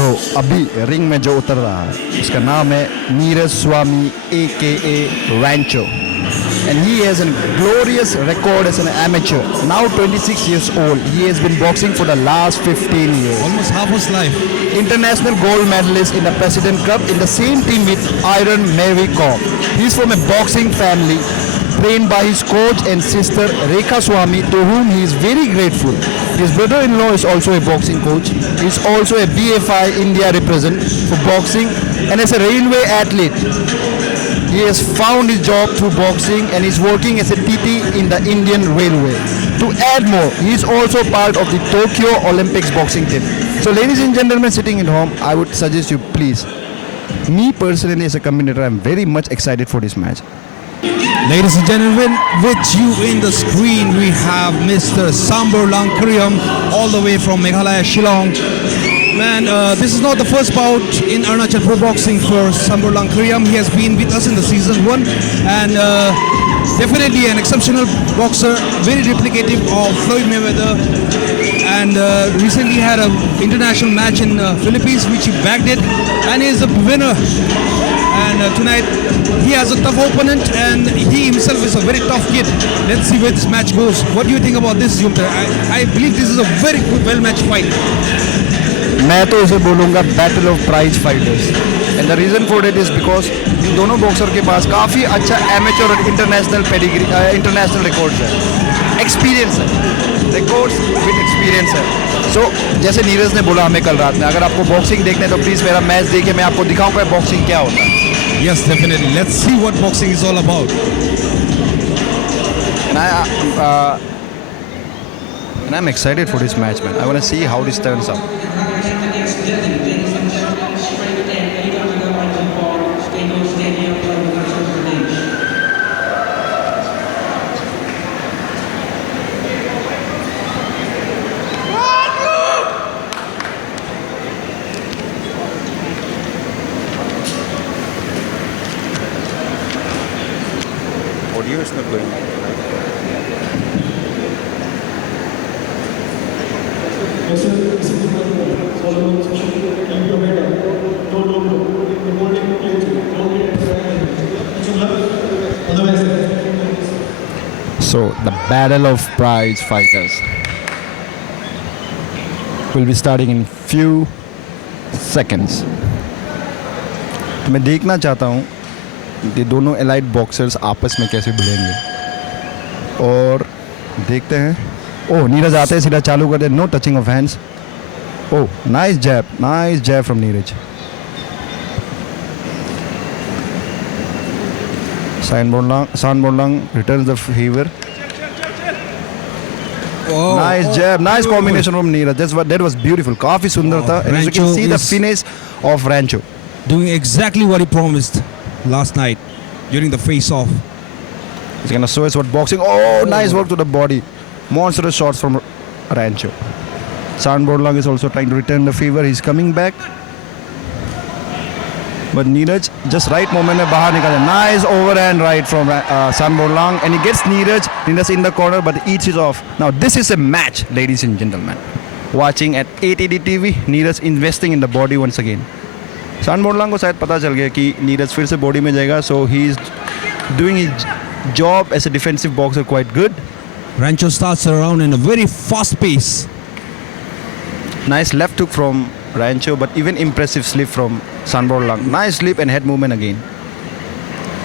तो अभी रिंग में जो उतर रहा है उसका नाम है नीरज स्वामी AKA Rancho, and he has a glorious record as an amateur. Now 26 years old. He has been boxing for the last 15 years. Almost half his life. International gold medalist in the President Cup in the same team with Iron Mary Kom. He's from a boxing family, trained by his coach and sister Rekha Swami, to whom he is very grateful. His brother-in-law is also a boxing coach. He is also a BFI India representative for boxing and as a railway athlete. He has found his job through boxing and is working as a TT in the Indian Railway. To add more, he is also part of the Tokyo Olympics boxing team. So ladies and gentlemen sitting at home, I would suggest you please, me personally as a commentator, I am very much excited for this match. Ladies and gentlemen, with you in the screen, we have Mr. Samborlang Kriam, all the way from Meghalaya, Shillong. Man, this is not the first bout in Arunachal Pro Boxing for Samborlang Kriam. He has been with us in the season 1 and definitely an exceptional boxer, very replicative of Floyd Mayweather, and recently had an international match in Philippines which he bagged it and is a winner. And tonight he has a tough opponent and he himself is a very tough kid. Let's see where this match goes. What do you think about this, Yumter? I believe this is a very good, well-matched fight. मैं तो इसे बोलूँगा battle of prize fighters and the reason for it is because इन दोनों boxer के पास काफ़ी अच्छा एमेच्योर और इंटरनेशनल पेडिग्री इंटरनेशनल रिकॉर्ड्स है, एक्सपीरियंस है, रिकॉर्ड्स विद एक्सपीरियंस है. सो जैसे नीरज ने बोला हमें कल रात में, अगर आपको बॉक्सिंग देखना है तो प्लीज़ मेरा मैच देखिए, मैं आपको दिखाऊंगा बॉक्सिंग क्या होता है. Yes, definitely. Let's see what boxing is all about. And I'm excited for this match, man. I want to see how this turns out. Audio is not going on. So the battle of prize fighters will be starting in few seconds. तो मैं देखना चाहता हूँ ये दोनों elite boxers आपस में कैसे भिड़ेंगे और देखते हैं. ओह, नीरज आते हैं सीधा चालू कर दे, no touching of hands. Oh, nice jab from Neeraj. Samborlang returns the favor. Oh, nice jab, nice combination from Neeraj. That was beautiful. काफी सुंदर था. And as you can see the finish of Rancho. Doing exactly what he promised last night during the face-off. He's gonna show us what boxing. Oh, nice work to the body. Monstrous shots from Rancho. Samborlang is also trying to return the favor. He's coming back. But Neeraj just right moment में बाहर निकाले. Nice overhand right from Samborlang, and he gets Neeraj in the corner, but eats it off. Now this is a match, ladies and gentlemen. Watching at ATD TV, Neeraj investing in the body once again. Samborlang को शायद पता चल गया कि नीरज फिर से body में जाएगा, so he is doing his job as a defensive boxer quite good. Rancho starts around in a very fast pace. Nice left hook from Rancho, but even impressive slip from Samborlang. Nice slip and head movement again.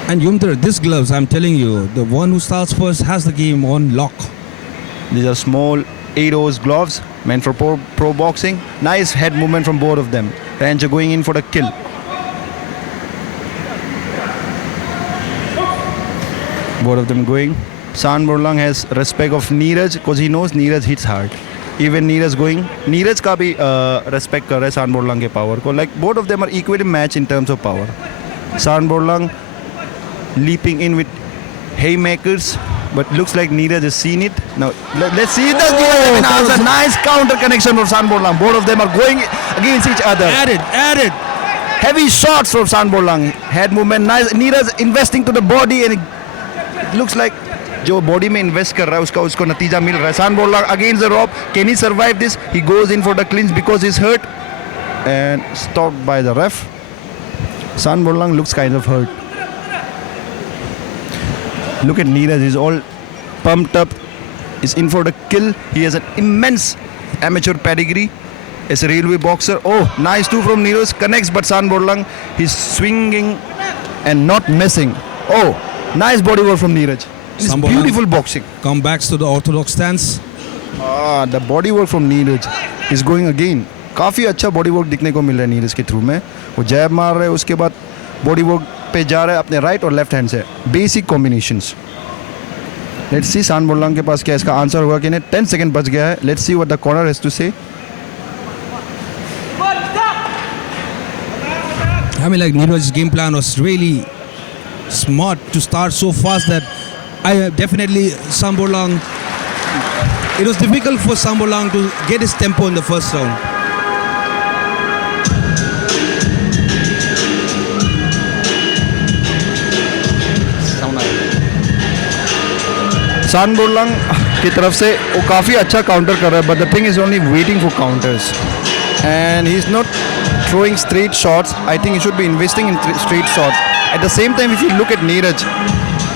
And Yumter, this gloves, I'm telling you, the one who starts first has the game on lock. These are small 8-oz gloves meant for pro boxing. Nice head movement from both of them. Rancho going in for the kill. Both of them going. Samborlang has respect of Neeraj because he knows Neeraj hits hard. Even Neeraj going. Neeraj का भी respect कर रहा है Samborlang के power को. Like both of them are equally matched in terms of power. Samborlang leaping in with haymakers, but looks like Neeraj has seen it. Now let's see the a nice counter connection from Samborlang. Both of them are going against each other. Added. Heavy shots from Samborlang. Head movement nice. Neeraj investing to the body and it looks like जो body में invest कर रहा है उसको नतीजा मिल रहा है. Samborlang against the rope. Can he survive this? He goes in for the clinch because he's hurt. and stopped by the ref. San Borlang looks kind of hurt. Look at Neeraj, he's all pumped up. He's in for the kill. He has an immense amateur pedigree as a railway boxer. Oh, nice two from Neeraj. Connects, but San Borlang, he's swinging and not missing. Oh, nice body work from Neeraj. It's San Borlang beautiful boxing. Comebacks to the orthodox stance. The body work from Neeraj is going again. काफ़ी अच्छा body work दिखने को मिल रहा है नीरज के through में. वो जैब मार रहे हैं, उसके बाद बॉडी वर्क पे जा रहा है अपने राइट और लेफ्ट हैंड से. Basic combinations. लेट्स सी सान बोरलांग के पास क्या इसका आंसर होगा कि नहीं. 10 सेकंड बच गया है. Let's see what the corner has to say. I mean, like Neeraj's game plan was really smart to start so fast that I definitely San Borlang. It was difficult for San Borlang to get his tempo in the first round. सान बोरलांग की तरफ से वो काफ़ी अच्छा counter कर रहा है, but the thing is only waiting for counters and he is not throwing straight shots. I think he should be investing in straight shots. At the same time, if you look at Neeraj,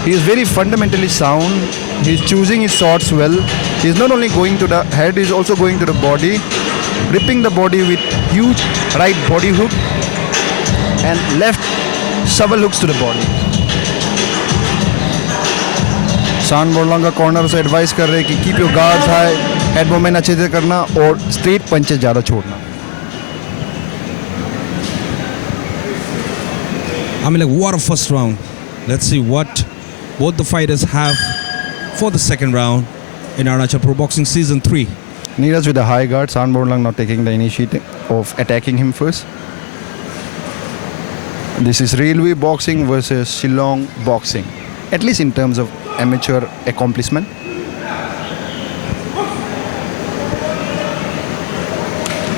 he is very fundamentally sound. He is choosing his shots well. He is not only going to the head, he is also going to the body, ripping the body with huge right body hook and left shovel hooks to the body. सान बोरलांग का corner से advice कर रहे हैं कि keep your guards high, head movement अच्छे से करना और स्ट्रेट पंचेस ज़्यादा छोड़ना. I mean, like, what a first round. Let's see what both the fighters have for the second round in Arunachal Pro Boxing Season 3. Neeraj with a high guard, San Borlang not taking the initiative of attacking him first. This is railway boxing versus Shillong boxing, at least in terms of amateur accomplishment.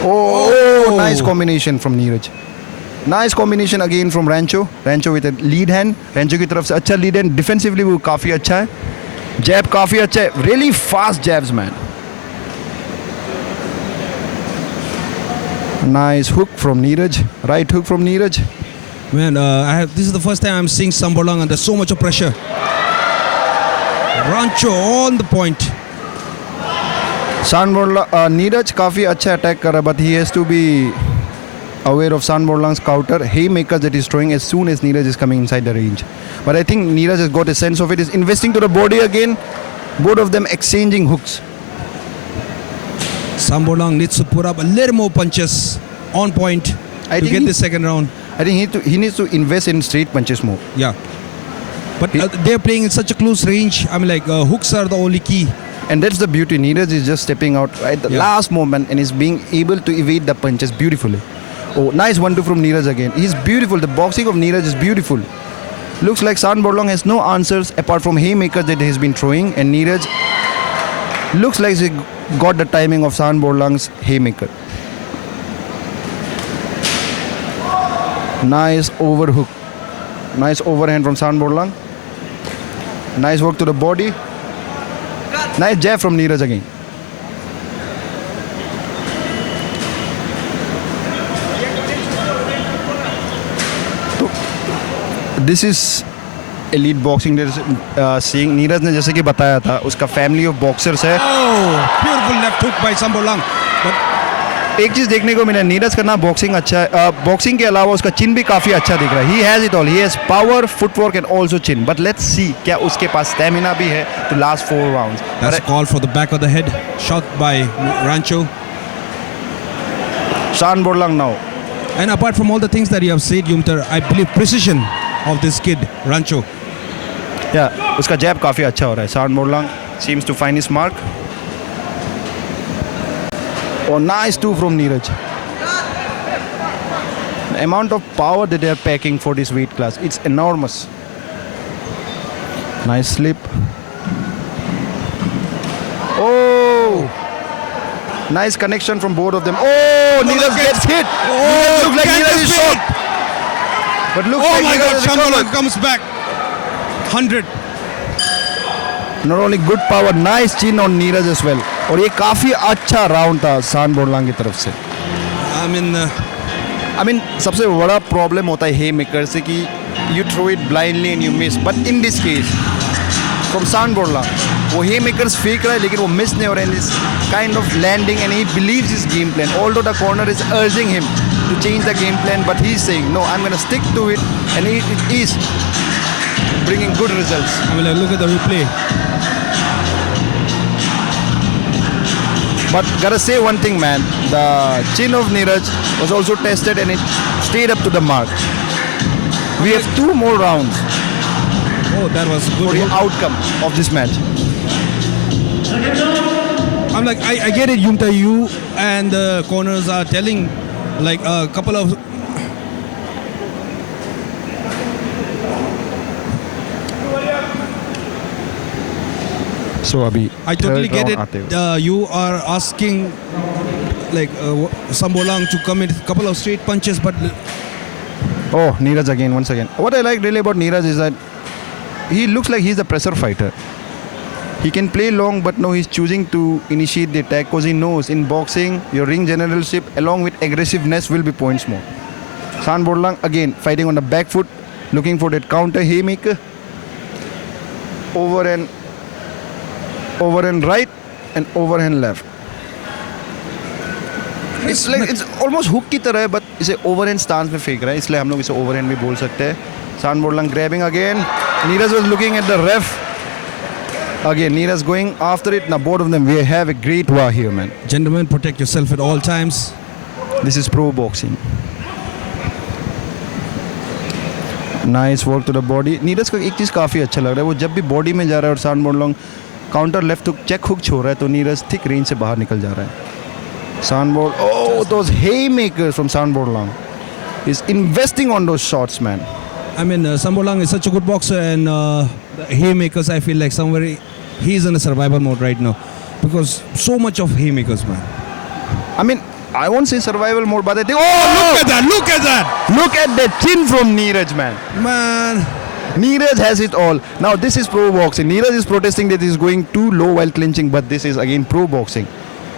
Oh, nice combination from Neeraj. Nice combination again from Rancho. Rancho with a lead hand. Rancho की तरफ से अच्छा lead hand. Defensively वो काफ़ी अच्छा है. Jab काफ़ी अच्छा है. Really fast jabs, man. Nice hook from Neeraj. Right hook from Neeraj. Man, this is the first time I'm seeing San Borlang under so much of pressure. Rancho on the point. San Borlang, Neeraj काफ़ी अच्छा attack कर रहा है, but he has to be aware of San Borlang's counter haymakers that he's throwing as soon as Neeraj is coming inside the range. But I think Neeraj has got a sense of it. He's investing to the body again. Both of them exchanging hooks. San Borlang needs to put up a little more punches on point to get the second round. I think he needs to invest in straight punches more. Yeah. But they're playing in such a close range. I mean, like, hooks are the only key. And that's the beauty. Neeraj is just stepping out at the last moment and is being able to evade the punches beautifully. Oh, nice 1-2 from Neeraj again. He's beautiful. The boxing of Neeraj is beautiful. Looks like San Borlang has no answers apart from haymakers that he's been throwing. And Neeraj looks like he got the timing of San Borlang's haymaker. Nice overhook. Nice overhand from San Borlang. Nice work to the body. Nice jab from Neeraj again. This is elite boxing. There is seeing Neeraj ने जैसे कि बताया था उसका family of boxers है. Oh, beautiful left hook by San Borlang. But एक चीज़ देखने को मिला, नीरज का ना बॉक्सिंग अच्छा है. बॉक्सिंग के अलावा उसका चिन भी काफ़ी अच्छा दिख रहा है. He has it all. He has power, footwork and also chin. But let's see क्या उसके पास स्टेमिना भी है to last 4 rounds. that's a call for the back of the head. Shot by Rancho. San Borlang now. And apart from all the things that you have said, Yumtar, I believe precision of this kid, Rancho. Yeah, उसका जैब काफ़ी अच्छा हो रहा है. San Borlang seems to find his mark. Oh, nice two from Neeraj. The amount of power that they are packing for this weight class, it's enormous. Nice slip. Oh, nice connection from both of them. Oh, Neeraj gets hit. Oh, looks like Neeraj is shot. But looks Oh like my Neeraj God, has San recovered. Borlang comes back. 100. Not only good power, nice chin on Neeraj as well. और ये काफ़ी अच्छा round था सान बोरलांग की तरफ से. I mean, I mean, सबसे बड़ा प्रॉब्लम होता है haymaker से कि you throw it blindly and you miss. But in this case, from San Borla, वो haymakers फेंक रहा है लेकिन वो miss नहीं हो रहा है. And is kind of landing and he believes his game plan. Although the corner is urging him to change the game plan, but he's saying no, I'm gonna stick to it, and it is bringing good results. I mean, look at the replay. But gotta say one thing, man. The chin of Neeraj was also tested and it stayed up to the mark. We have 2 more rounds Oh, that was for good. the outcome of this match. I'm like, I get it, Yumta. You and the corners are telling like a couple of. So अभी I totally third get round it. आते हुए. You are asking like Sambolang to come in a couple of straight punches, but Oh, Neeraj again, once again. What I like really about Neeraj is that he looks like he's a presser fighter. He can play long, but no, he's choosing to initiate the attack because he knows in boxing, your ring generalship along with aggressiveness will be points more. San Borlang again fighting on the back foot, looking for that counter haymaker. Overhand right and overhand left. It's like it's almost hook की तरह है, but इसे overhand stance में फेंक रहा है, इसलिए हम लोग इसे overhand भी बोल सकते हैं. San Borlang grabbing again. Neeraj was looking at the ref. Again, Neeraj going after it. Now both of them, we have a great war here, man. gentlemen, protect yourself at all times. This is pro boxing. Nice work to the body. Neeraj का एक चीज़ काफ़ी अच्छा लग रहा है, वो जब भी बॉडी में जा रहा है और Samborlang counter left hook check hook छोड़ रहा है तो नीरज थिक रेंज से बाहर निकल जा रहा है. San Borlang, oh, those haymakers from San Borlang. He's investing on those shots, man. I mean, Sambolang is such a good boxer, and the haymakers, I feel like somewhere he's in a survival mode right now because so much of haymakers, man. I mean, I won't say survival mode, but I think, Look at that! Look at that! look at the chin from Neeraj, man. Man, Neeraj has it all. Now, this is pro boxing. Neeraj is protesting that he's going too low while clinching, but this is again pro boxing.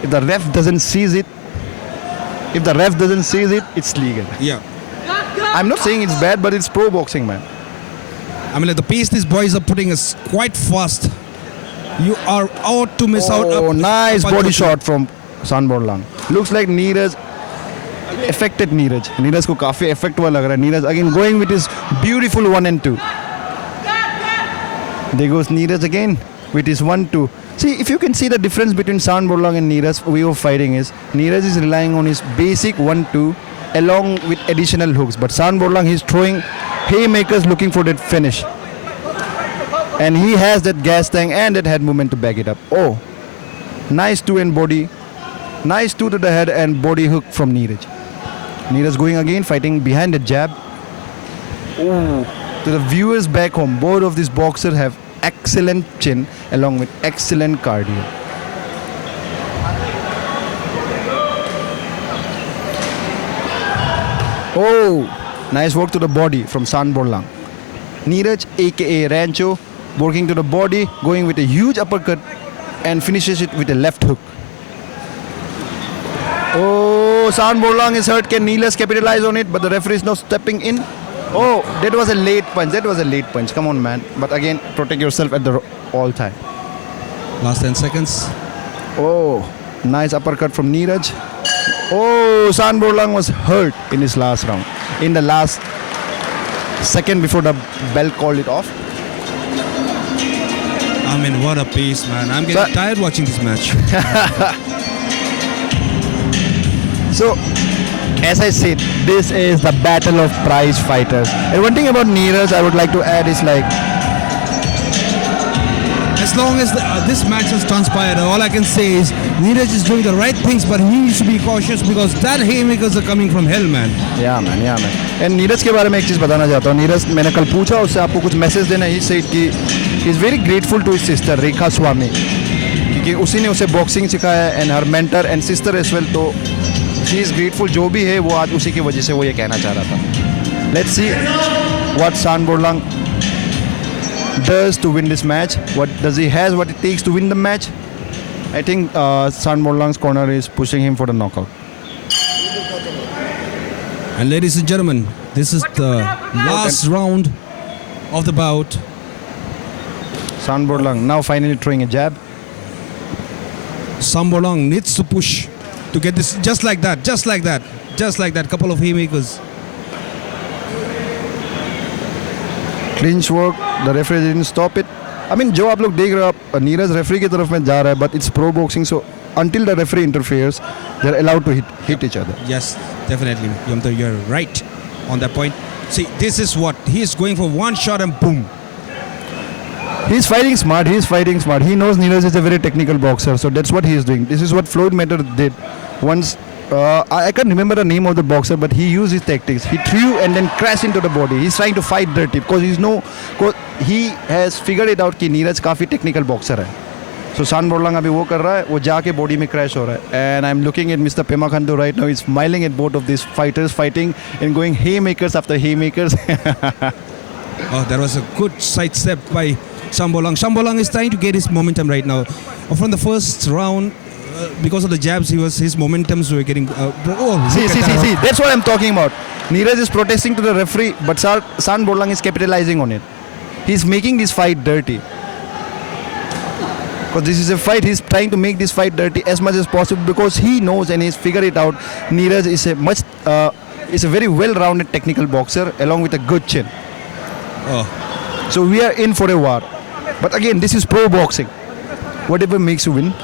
If the ref doesn't seize it, it's legal. yeah. I'm not saying it's bad, but it's pro boxing, man. I mean, like the pace these boys are putting is quite fast. You are out to miss out. Oh, nice punch body or two. shot from San Borlang. Looks like Neeraj affected Neeraj. Neeraj को काफी effect हुआ लग रहा है. Neeraj again going with his beautiful 1 and 2. There goes Neeraj again with his 1-2. See, if you can see the difference between San Borlang and Neeraj's way of fighting is Neeraj is relying on his basic 1-2 along with additional hooks. But San Borlang, he's throwing haymakers looking for that finish. And he has that gas tank and that head movement to back it up. Oh, nice 2 and body. Nice 2 to the head and body hook from Neeraj. Neeraj going again, fighting behind the jab. Oh, to the viewers back home, both of these boxers have excellent chin along with excellent cardio. Oh, nice work to the body from San Borlang. Neeraj, aka Rancho, working to the body, going with a huge uppercut and finishes it with a left hook. Oh, San Borlang is hurt. Can Neeraj capitalize on it? But the referee is now stepping in. Oh, that was a late punch. Come on, man. But again, protect yourself at the all time. Last 10 seconds. Oh, nice uppercut from Neeraj. Oh, San Borlang was hurt in his last round. In the last second before the bell called it off. I mean, what a pace, man. I'm getting tired watching this match. So, as I said, this is the battle of prize fighters. And one thing about Neeraj I would like to add is like, As long as this match has transpired, all I can say is Neeraj is doing the right things, but he needs to be cautious because that haymakers are coming from hell, man. yeah man. And Neeraj के बारे में एक चीज़ बताना चाहता हूँ. नीरज, मैंने कल पूछा उससे आपको कुछ मैसेज देना. ही सेड कि he is very grateful to his sister Rekha Swami, क्योंकि उसी ने उसे बॉक्सिंग सिखाया and her mentor and sister as well. तो शी इज़ ग्रेटफुल जो भी है वो आज उसी की वजह से वो ये कहना चाह रहा था. लेट्स सी व्हाट सान बोरलांग does to win this match. What does he has what it takes to win the match? I think San Borlang's corner is pushing him for the knockout. And ladies and gentlemen, this is the last round of the bout. Sanborlang now finally throwing a jab. Sambolang needs to push to get this just like that, just like that, just like that. Couple of haymakers. Clinch work, the referee didn't stop it. I mean, जो आप लोग देख रहे हो, आप Neeraj referee की तरफ में जा रहा है, but it's pro boxing, so until the referee interferes, they're allowed to hit each other. Yes, definitely. Yomtar, you're right on that point. See, this is what he's going for, one shot and boom. He's fighting smart. He's fighting smart. He knows Neeraj is a very technical boxer, so that's what he is doing. This is what Floyd Mayweather did. Once, I can't remember the name of the boxer, but he used his tactics. He threw and then crashed into the body. He's trying to fight dirty because he has figured it out कि नीरज काफी technical boxer है. So Sanborlang अभी वो कर रहा है, वो जाके body में crash हो रहा है. And I'm looking at Mr. Pema Khandu right now. He's smiling at both of these fighters fighting and going haymakers after haymakers. Oh, that was a good side step by Sambolang. Sambolang is trying to get his momentum right now. From the first round, because of the jabs, his momentums were getting. See. That's what I'm talking about. Neeraj is protesting to the referee, but Sanborlang is capitalizing on it. He's making this fight dirty. Because this is a fight, he's trying to make this fight dirty as much as possible because he knows and he's figured it out. Neeraj is a very well-rounded technical boxer along with a good chin. Oh. So we are in for a war. But again, this is pro boxing. Whatever makes you win.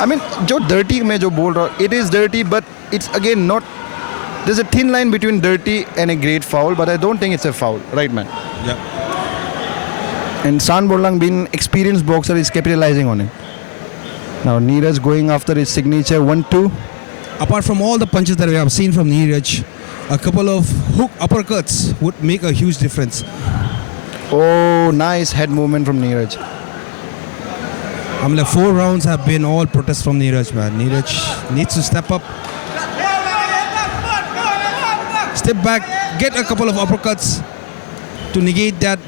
I mean, जो dirty मैं जो बोल रहा हूँ, it is dirty, but it's again not. There's a thin line between dirty and a great foul, but I don't think it's a foul, right, man? Yeah. And Sanborlang, being experienced boxer, is capitalizing on it. Now Neeraj going after his signature 1-2. Apart from all the punches that we have seen from Neeraj, a couple of hook uppercuts would make a huge difference. Oh, nice head movement from Neeraj. I mean, like 4 rounds have been all protests from Neeraj, man. Neeraj needs to step up. Step back, get a couple of uppercuts to negate that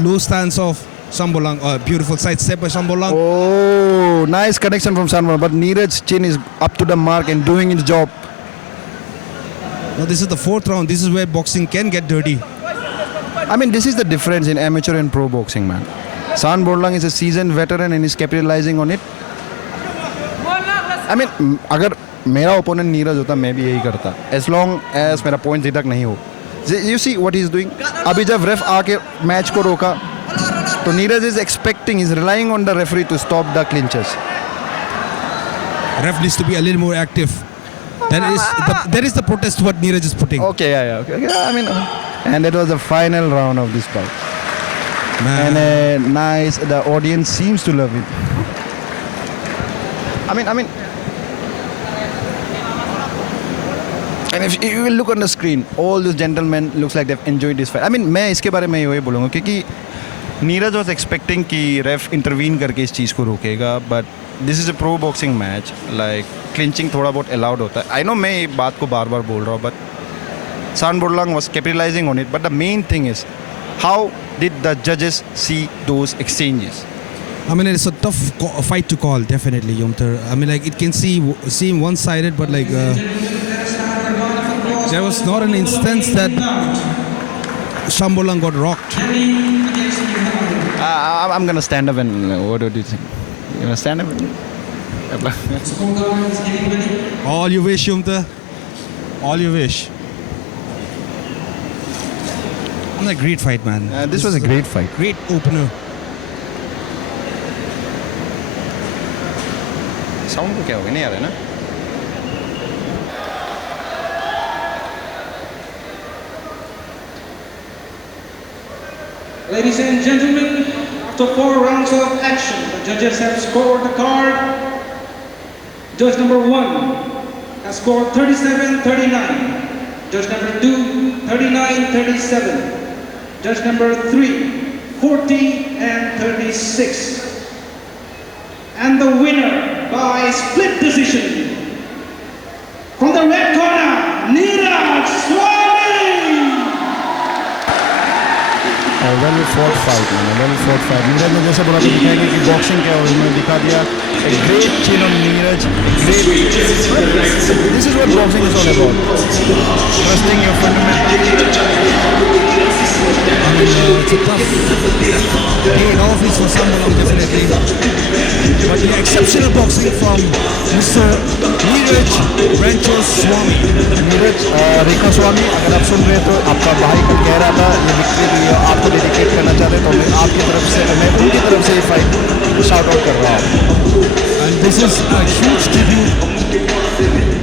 low stance of Sambolang. Beautiful side step by Sambolang. Oh, nice connection from Sanborlang. But Neeraj's chin is up to the mark and doing its job. Now this is the 4th round. This is where boxing can get dirty. I mean, this is the difference in amateur and pro boxing, man. Sanborlang is a seasoned veteran and is capitalizing on it. I mean, अगर मेरा opponent Neeraj होता मैं भी यही करता. As long as मेरा point तक नहीं हो. You see what he's doing? अभी जब ref आके match को रोका, तो Neeraj is expecting, is relying on the referee to stop the clinches. Ref needs to be a little more active. That is the protest what Neeraj is putting. Okay, yeah. Okay. I mean, and that was the final round of this fight. Man. And nice. The audience seems to love it. I mean. And if you will look on the screen, all these gentlemen looks like they've enjoyed this fight. I mean, मैं इसके बारे में यही बोलूँगा क्योंकि Neeraj was expecting कि ref intervene करके इस चीज़ को रोकेगा, but this is a pro boxing match. Like clinching थोड़ा बहुत allowed होता है. I know मैं ये बात को बार-बार बोल रहा हूँ, but Sanborlang was capitalizing on it. But the main thing is, how did the judges see those exchanges? I mean, it's a tough fight to call, definitely, Yomtar. I mean, like it can seem one-sided, but like there was not an instance that Sambolang got rocked. I'm gonna stand up and what do you think? You gonna stand up? All you wish, Yomtar. All you wish. A great fight, man. This was a great fight. Great opener. Sound को क्या हो गया नहीं आ रहा है ना? Ladies and gentlemen, after 4 rounds of action, the judges have scored the card. Judge number 1 has scored 37-39. Judge number 2, 39-37. Judge number 3, 40-36. And the winner by split decision from the red corner, Neeraj Swami! Well fought fight मैंने well fought fight Neeraj ने जैसे बोला तो दिखाएंगे कि boxing क्या है और उन्होंने दिखा दिया great chin on Neeraj great this is what boxing is all about trusting your fundamental It's a tough day in office for Sambalam, definitely. But yeah, exceptional boxing from Mr. Neeraj Rancho Swami. Neeraj Rekha Swami अगर आप सुन रहे हैं तो आपका भाई कल कह रहा था ये विक्ट्री आपको डेडिकेट करना चाहते हैं तो मैं आपकी तरफ से मैं उनकी तरफ से ये फाइट शाउट आउट कर रहा हूँ And this is a huge tribute